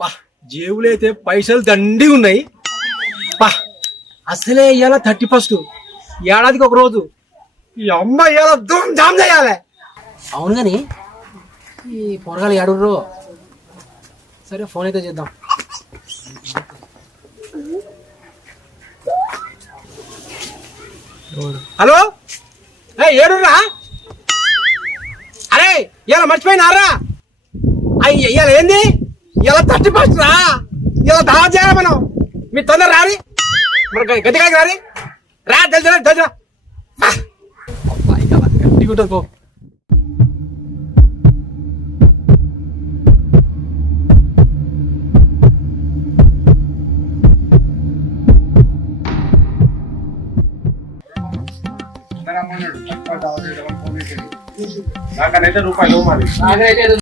పా జేబులో అయితే పైసలు దండి ఉన్నాయి. పా అసలే ఇవాళ 31 ఏడాదికి ఒక రోజు. ఈ అమ్మ ఇవాళ ధూమ్ ధామ్ చేయాలి. అవును కానీ ఈ పొరగాలు ఏడుర్రో. సరే ఫోన్ అయితే చేద్దాం. హలో ఏడురా? అరే ఇలా మర్చిపోయినారా? అయ్య ఇవాళ ఏంది? ఇలా 31 రా. ఇలా దావా చేయాలి మనం. మీ తొందర రారి, మన గట్టిగా రారి. రా తెలుసు తెలుసా గట్టిగా ఉంటుంది పో. నాకనైతే రూపాయలు మరి